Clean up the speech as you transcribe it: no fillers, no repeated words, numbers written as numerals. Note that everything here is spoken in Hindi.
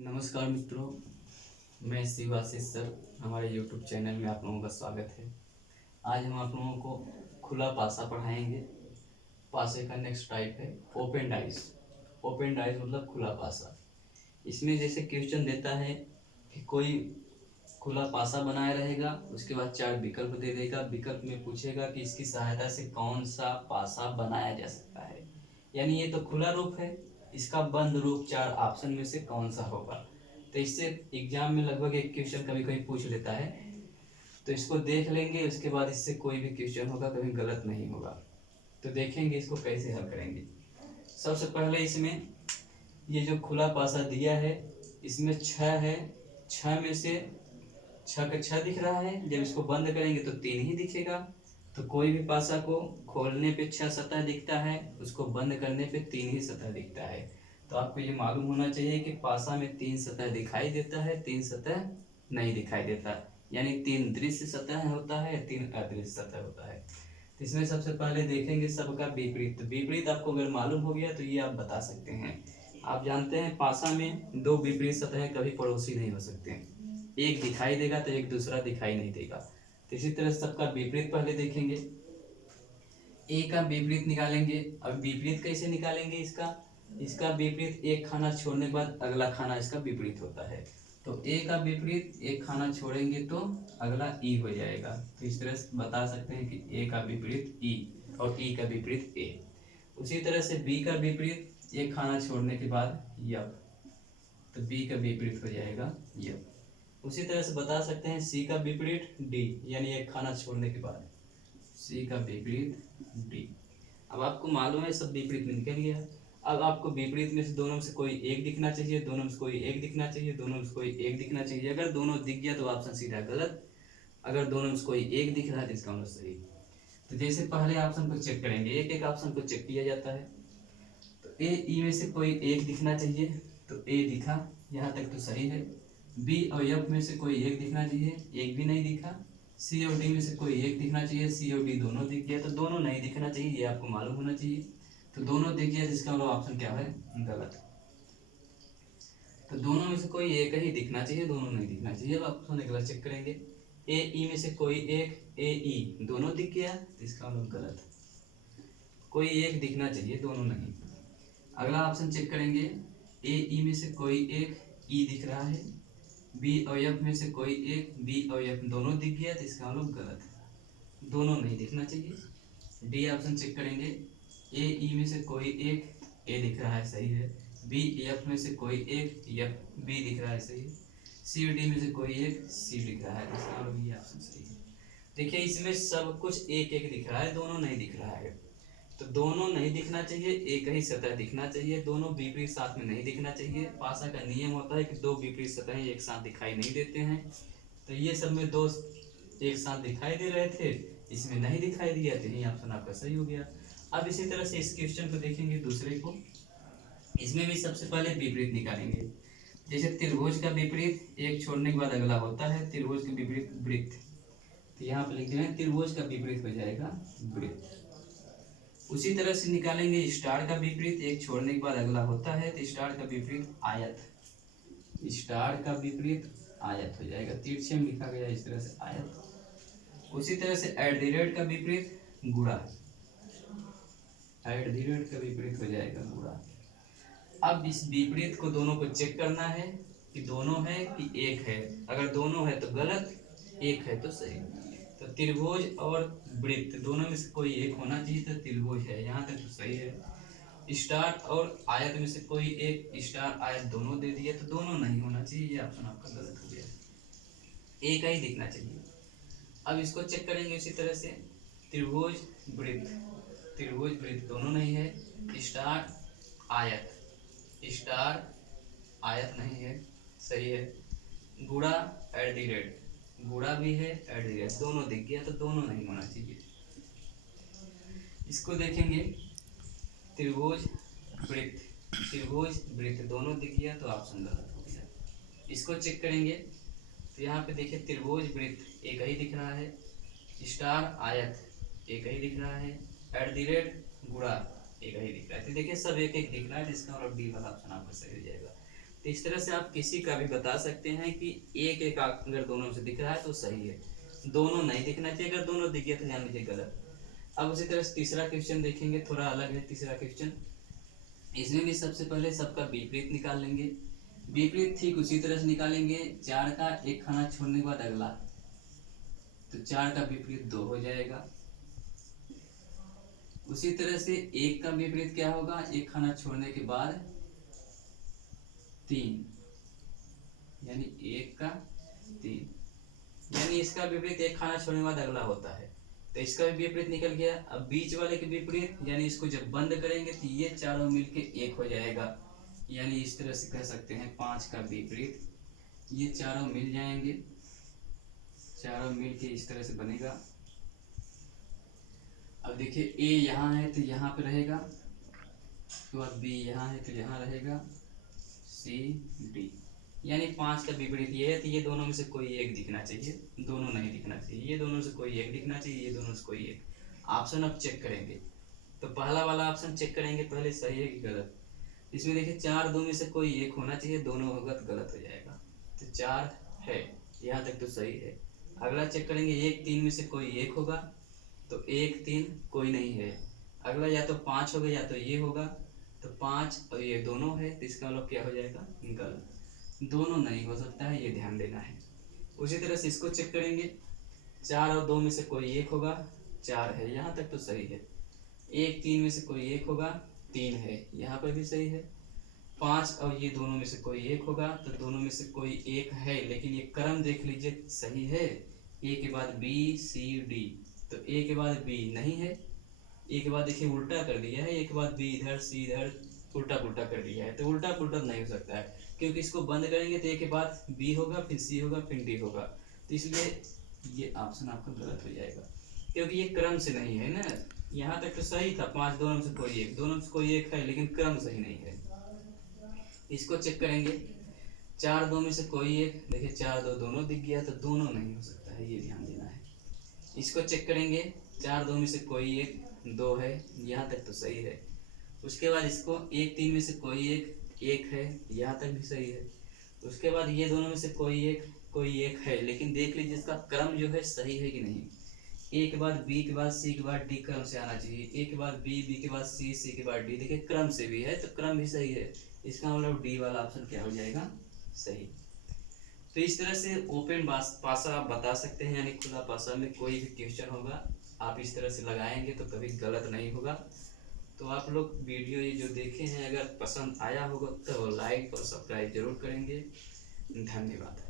नमस्कार मित्रों, मैं शिवाशीष सर। हमारे YouTube चैनल में आप लोगों का स्वागत है। आज हम आप लोगों को खुला पासा पढ़ाएंगे। पासे का नेक्स्ट टाइप है ओपन डाइस। ओपन डाइस मतलब खुला पासा। इसमें जैसे क्वेश्चन देता है कि कोई खुला पासा बनाया रहेगा, उसके बाद 4 विकल्प दे देगा। विकल्प में पूछेगा कि इसकी सहायता से कौन सा पासा बनाया जा सकता है। यानी ये तो खुला रूप है, इसका बंद रूप 4 ऑप्शन में से कौन सा होगा। तो इससे एग्जाम में लगभग एक क्वेश्चन कभी कभी पूछ लेता है, तो इसको देख लेंगे। उसके बाद इससे कोई भी क्वेश्चन होगा कभी गलत नहीं होगा। तो देखेंगे इसको कैसे हल करेंगे। सबसे पहले इसमें ये जो खुला पासा दिया है, इसमें 6 है। 6 में से 6 का 6 दिख रहा है। जब इसको बंद करेंगे तो 3 ही दिखेगा। तो कोई भी पासा को खोलने पे 6 सतह दिखता है, उसको बंद करने पे 3 ही सतह दिखता है। तो आपको ये मालूम होना चाहिए कि पासा में 3 सतह दिखाई देता है, 3 सतह नहीं दिखाई देता। यानी 3 दृश्य सतह होता है, 3 अदृश्य सतह होता है। तो इसमें सबसे पहले देखेंगे सबका विपरीत। तो विपरीत आपको अगर मालूम हो गया तो ये आप बता सकते हैं। आप जानते हैं पासा में 2 विपरीत सतह कभी पड़ोसी नहीं हो सकते। एक दिखाई देगा तो एक दूसरा दिखाई नहीं देगा। तो इसी तरह सबका विपरीत पहले देखेंगे। ए का विपरीत निकालेंगे। अब विपरीत कैसे निकालेंगे इसका? इसका विपरीत एक खाना छोड़ने के बाद अगला खाना इसका विपरीत होता है। तो ए का विपरीत एक खाना छोड़ेंगे तो अगला ई हो जाएगा। तो इस तरह से बता सकते हैं कि ए का विपरीत ई और ई का विपरीत ए। उसी तरह से बी का विपरीत एक खाना छोड़ने के बाद यफ, तो बी का विपरीत हो जाएगा यफ। उसी तरह से बता सकते हैं सी का विपरीत डी, यानी एक खाना छोड़ने के बाद सी का विपरीत डी। अब आपको मालूम है सब विपरीत में निकल गया। अब आपको विपरीत में से दोनों में से कोई एक दिखना चाहिए, दोनों में से कोई एक दिखना चाहिए, दोनों में से कोई एक दिखना चाहिए। अगर दोनों दिख गया तो ऑप्शन सीधा गलत, अगर दोनों में से कोई एक दिख रहा है तो इसका मतलब सही। तो जैसे पहले ऑप्शन को चेक करेंगे, एक एक ऑप्शन को चेक किया जाता है। तो ए ई में से कोई एक दिखना चाहिए, तो ए दिखा, यहाँ तक तो सही है। बी और एफ में से कोई एक दिखना चाहिए, एक भी नहीं दिखा। सी और डी में से कोई एक दिखना चाहिए, सी और डी दोनों दिख गया। तो दोनों नहीं दिखना चाहिए, ये आपको मालूम होना चाहिए। तो दोनों दिख गया, जिसका मतलब ऑप्शन क्या है? गलत। तो दोनों में से कोई एक ही दिखना चाहिए, दोनों नहीं दिखना चाहिए। अब ऑप्शन गलत चेक करेंगे। ए ई में से कोई एक, ए ई दोनों दिख गया, तो इसका मतलब गलत। कोई एक दिखना चाहिए, दोनों नहीं। अगला ऑप्शन चेक करेंगे। ए ई में से कोई एक, ई दिख रहा है। बी और एफ में से कोई एक, बी और एफ दोनों दिख गया, तो इसका मतलब गलत है, दोनों नहीं दिखना चाहिए। डी ऑप्शन चेक करेंगे। ए ई में से कोई एक, ए दिख रहा है, सही है। बी एफ में से कोई एक, एफ बी दिख रहा है, सही है। सी डी में से कोई एक, सी दिख रहा है, इसका मतलब ये ऑप्शन सही है। देखिए इसमें सब कुछ एक एक दिख रहा है, दोनों नहीं दिख रहा है। तो दोनों नहीं दिखना चाहिए, एक ही सतह दिखना चाहिए। दोनों विपरीत साथ में नहीं दिखना चाहिए। पासा का नियम होता है कि 2 विपरीत सतहें एक साथ दिखाई नहीं देते हैं। तो ये सब में 2 एक साथ दिखाई दे रहे थे, इसमें नहीं दिखाई दिया, तो यही ऑप्शन आपका सही हो गया। अब इसी तरह से इस क्वेश्चन को देखेंगे दूसरे को। इसमें भी सबसे पहले विपरीत निकालेंगे। जैसे त्रिभुज का विपरीत एक छोड़ने के बाद अगला होता है, त्रिभुज के विपरीत वृत्त। तो यहाँ पे लिख देंगे त्रिभुज का विपरीत हो जाएगा वृत्त। उसी तरह से निकालेंगे स्टार का विपरीत एक छोड़ने के बाद अगला होता है, तो स्टार का विपरीत आयत। स्टार का विपरीत आयत हो जाएगा, तिरछे में लिखा गया इस तरह से आयत। उसी तरह से एट द रेट का विपरीत गुणा। एट द रेट का विपरीत हो जाएगा गुणा। अब इस विपरीत को दोनों को चेक करना है कि दोनों है कि एक है। अगर दोनों है तो गलत, एक है तो सही। तो त्रिभुज और वृत्त दोनों में से कोई एक होना चाहिए, तो त्रिभुज है, यहाँ तक तो सही है। स्टार और आयत में से कोई एक, स्टार आयत दोनों दे दिया, तो दोनों नहीं होना चाहिए, ये ऑप्शन आपका गलत हो गया, एक ही दिखना चाहिए। अब इसको चेक करेंगे उसी तरह से। त्रिभुज वृत्त, त्रिभुज वृत्त दोनों नहीं है। स्टार आयत, स्टार आयत नहीं है, सही है। गुणा एट द रेट, गुणा भी है, एट द रेट दोनों दिख गया, तो दोनों नहीं होना चाहिए। इसको देखेंगे त्रिभुज वृत्त, त्रिभुज वृत्त दोनों दिख गया, तो ऑप्शन गलत हो गया। इसको चेक करेंगे। तो यहाँ पे देखिए त्रिभुज वृत्त एक ही दिख रहा है, स्टार आयत एक ही दिख रहा है, एट द रेट गुणा एक ही दिख रहा है। तो देखिए सब एक एक दिख रहा है, जिसका मतलब डी वाला ऑप्शन आपका सही हो जाएगा। तो इस तरह से आप किसी का भी बता सकते हैं कि एक एक आंख अगर दोनों में से दिख रहा है तो सही है, दोनों नहीं दिखना चाहिए, अगर दोनों दिख गया तो जान लीजिए गलत। अब उसी तरह से तीसरा क्वेश्चन देखेंगे, थोड़ा अलग है तीसरा क्वेश्चन। इसमें भी सबसे पहले सबका विपरीत निकाल लेंगे। विपरीत ठीक उसी तरह से निकालेंगे, 4 का एक खाना छोड़ने के बाद अगला, तो 4 का विपरीत 2 हो जाएगा। उसी तरह से 1 का विपरीत क्या होगा, एक खाना छोड़ने के बाद 3, यानी 1 का 3, यानी इसका विपरीत एक खाना छोड़ने के बाद अगला होता है, तो इसका भी विपरीत निकल गया। अब बीच वाले के विपरीत, यानी इसको जब बंद करेंगे तो ये चारों मिलके 1 हो जाएगा, यानी इस तरह से कह सकते हैं 5 का विपरीत, ये चारों मिल जाएंगे, चारों मिल के इस तरह से बनेगा। अब देखिए ए यहाँ है तो यहाँ पे रहेगा, तो अब बी यहाँ है तो यहाँ रहेगा, सी डी, यानी 5 का विपरीत ये है, तो ये दोनों में से कोई एक दिखना चाहिए, दोनों नहीं दिखना चाहिए, ये दोनों से कोई एक दिखना चाहिए, ये दोनों से कोई एक। ऑप्शन अब चेक करेंगे, तो पहला वाला ऑप्शन चेक करेंगे पहले सही है कि गलत। इसमें देखिए 4 2 में से कोई एक होना चाहिए, दोनों होगा तो गलत हो जाएगा, तो 4 है, यहाँ तक तो सही है। अगला चेक करेंगे 1 3 में से कोई एक होगा, तो 1 3 कोई नहीं है। अगला या तो 5 होगा या तो ये होगा, तो 5 और ये दोनों है, तो इसका मतलब क्या हो जाएगा, गलत, दोनों नहीं हो सकता है, ये ध्यान देना है। उसी तरह से इसको चेक करेंगे, 4 और 2 में से कोई एक होगा, 4 है, यहाँ तक तो सही है। 1 3 में से कोई एक होगा, 3 है, यहाँ पर भी सही है। 5 और ये दोनों में से कोई एक होगा, तो दोनों में से कोई एक है, लेकिन ये क्रम देख लीजिए सही है, ए के बाद बी सी डी, तो ए के बाद बी नहीं है, ए के बाद देखिए उल्टा कर दिया है, ए के बाद बी इधर सी इधर, उल्टा पुल्टा कर दिया है, तो उल्टा पुल्टा नहीं हो सकता है, क्योंकि इसको बंद करेंगे तो ए के बाद बी होगा, फिर सी होगा, फिर डी होगा, तो इसलिए ये ऑप्शन आपका गलत हो जाएगा, क्योंकि ये क्रम से नहीं है ना। यहाँ तक तो सही था, 5 दोनों में से कोई एक, दोनों में से कोई एक है, लेकिन क्रम सही नहीं है। इसको चेक करेंगे, 4 2 में से कोई एक, देखिए 4 2 दोनों दिख गया, तो दोनों नहीं हो सकता है, ये ध्यान देना है। इसको चेक करेंगे, 4 2 में से कोई एक, 2 है, यहाँ तक तो सही है। उसके बाद इसको 1 3 में से कोई एक है, यहाँ तक भी सही है। उसके बाद ये दोनों में से कोई एक है, लेकिन देख लीजिए इसका क्रम जो है सही है कि नहीं। ए के बाद बी के बाद सी के बाद डी क्रम से आना चाहिए, ए के बाद बी के बाद सी के बाद डी, देखिए क्रम से भी है, तो क्रम भी सही है, इसका मतलब डी वाला ऑप्शन क्या हो जाएगा, सही। तो इस तरह से ओपन पासा आप बता सकते हैं, यानी खुला पासा में कोई भी क्वेश्चन होगा आप इस तरह से लगाएंगे तो कभी गलत नहीं होगा। तो आप लोग वीडियो ये जो देखे हैं अगर पसंद आया होगा तो लाइक और सब्सक्राइब जरूर करेंगे। धन्यवाद।